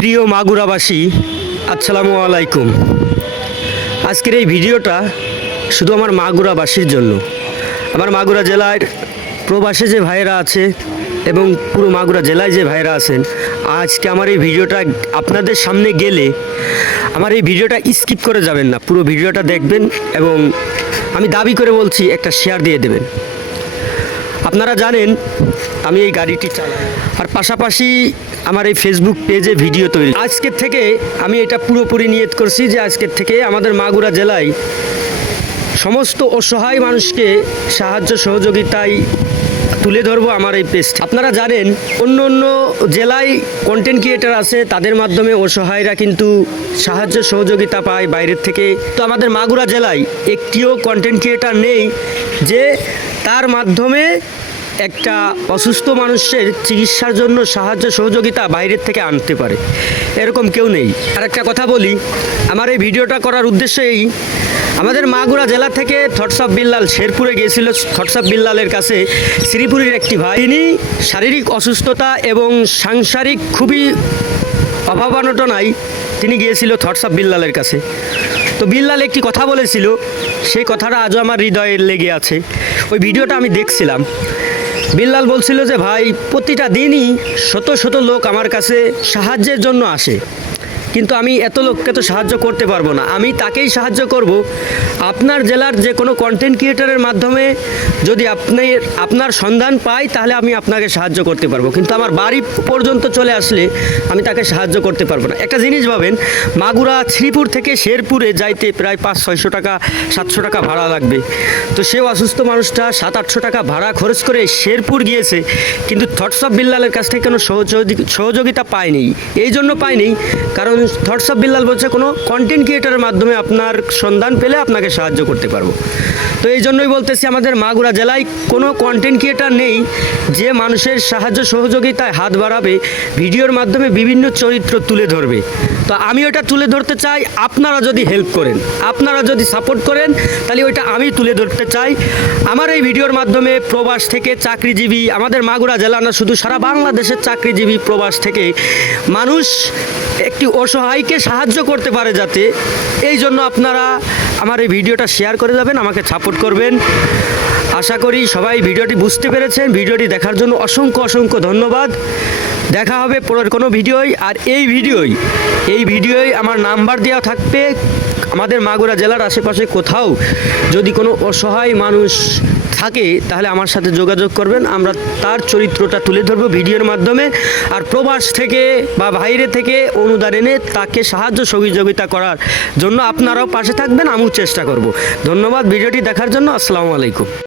প্রিয় মাগুরাবাসী, আসসালামু আলাইকুম। আজকের এই ভিডিওটা শুধু আমার মাগুরাবাসীর জন্য। আমার মাগুরা জেলার প্রবাসে যে ভাইয়েরা আছে এবং পুরো মাগুরা জেলায় যে ভাইয়েরা আছেন, আজকে আমার এই ভিডিওটা আপনাদের সামনে গেলে আমার এই ভিডিওটা স্কিপ করে যাবেন না, পুরো ভিডিওটা দেখবেন এবং আমি দাবি করে বলছি একটা শেয়ার দিয়ে দেবেন। আপনারা জানেন আমি এই গাড়িটি চালাই, আর পাশাপাশি আমার এই ফেসবুক পেজে ভিডিও তৈরি। আজকের থেকে আমি এটা পুরোপুরি নিয়ত করছি যে আজকের থেকে আমাদের মাগুরা জেলায় সমস্ত অসহায় মানুষকে সাহায্য সহযোগিতায় তুলে ধরবো আমার এই পেজ। আপনারা জানেন অন্য অন্য জেলায় কন্টেন্ট ক্রিয়েটার আছে, তাদের মাধ্যমে অসহায়রা কিন্তু সাহায্য সহযোগিতা পায় বাইরের থেকে। তো আমাদের মাগুরা জেলায় একটিও কন্টেন্ট ক্রিয়েটার নেই যে তার মাধ্যমে একটা অসুস্থ মানুষের চিকিৎসার জন্য সাহায্য সহযোগিতা বাইরের থেকে আনতে পারে, এরকম কেউ নেই। আর একটা কথা বলি, আমার এই ভিডিওটা করার উদ্দেশ্য এই, আমাদের মাগুরা জেলা থেকে থটস অফ বিল্লাল শেরপুরে গিয়েছিল। থটস অফ বিল্লালের কাছে শ্রীপুরের একটি ভাই, তিনি শারীরিক অসুস্থতা এবং সাংসারিক খুবই অভাবানটনায় তিনি গিয়েছিল থটস অফ বিল্লালের কাছে। তো বিল্লাল একটি কথা বলেছিল, সেই কথাটা আজও আমার হৃদয়ে লেগে আছে। ওই ভিডিওটা আমি দেখছিলাম। বিল্লাল বলছিল যে ভাই, প্রতিটা দিনই শত শত লোক আমার কাছে সাহায্যের জন্য আসে, কিন্তু আমি এত লোককে তো সাহায্য করতে পারবো না। আমি তাকেই সাহায্য করব আপনার জেলার যে কোনো কন্টেন্ট ক্রিয়েটারের মাধ্যমে যদি আপনার সন্ধান পাই, তাহলে আমি আপনাকে সাহায্য করতে পারবো, কিন্তু আমার বাড়ি পর্যন্ত চলে আসলে আমি তাকে সাহায্য করতে পারবো না। একটা জিনিস ভাবেন, মাগুরা শ্রীপুর থেকে শেরপুরে যাইতে প্রায় 500-600 টাকা 700 টাকা ভাড়া লাগবে। তো সে অসুস্থ মানুষটা 700-800 টাকা ভাড়া খরচ করে শেরপুর গিয়েছে, কিন্তু থটস অফ বিল্লালের কাছ থেকে কোনো সহযোগিতা পায়নি। এই জন্য পায়নি কারণ থটস অফ বিল্লাল বলছে কোনো কন্টেন্ট ক্রিয়েটারের মাধ্যমে আপনার সন্ধান পেলে আপনাকে সাহায্য করতে পারবো। তো এই জন্যই বলতেছি, আমাদের মাগুরা জেলায় কোনো কন্টেন্ট ক্রিয়েটার নেই যে মানুষের সাহায্য সহযোগিতায় হাত বাড়াবে, ভিডিওর মাধ্যমে বিভিন্ন চরিত্র তুলে ধরবে। তো আমি ওটা তুলে ধরতে চাই, আপনারা যদি হেল্প করেন, আপনারা যদি সাপোর্ট করেন, তাহলে ওইটা আমি তুলে ধরতে চাই। আমার এই ভিডিওর মাধ্যমে প্রবাস থেকে চাকরিজীবী, আমাদের মাগুরা জেলা না, শুধু সারা বাংলাদেশের চাকরিজীবী প্রবাস থেকে মানুষ একটি অসহায়কে সাহায্য করতে পারে যাতে, এই জন্য আপনারা আমার এই ভিডিওটা শেয়ার করে যাবেন, আমাকে সাপোর্ট করবেন। আশা করি সবাই ভিডিওটি বুঝতে পেরেছেন। ভিডিওটি দেখার জন্য অসংখ্য অসংখ্য ধন্যবাদ। দেখা হবে পরের কোনো ভিডিওয়। আর এই ভিডিওয় আমার নাম্বার দেওয়া থাকবে। আমাদের মাগুরা জেলার আশেপাশে কোথাও যদি কোনো অসহায় মানুষ থাকে, তাহলে আমার সাথে যোগাযোগ করবেন, আমরা তার চরিত্রটা তুলে ধরবো ভিডিওর মাধ্যমে। আর প্রবাস থেকে বা বাইরে থেকে অনুদান এনে তাকে সাহায্য সহযোগিতা করার জন্য আপনারাও পাশে থাকবেন, আমিও চেষ্টা করব। ধন্যবাদ ভিডিওটি দেখার জন্য। আসসালামু আলাইকুম।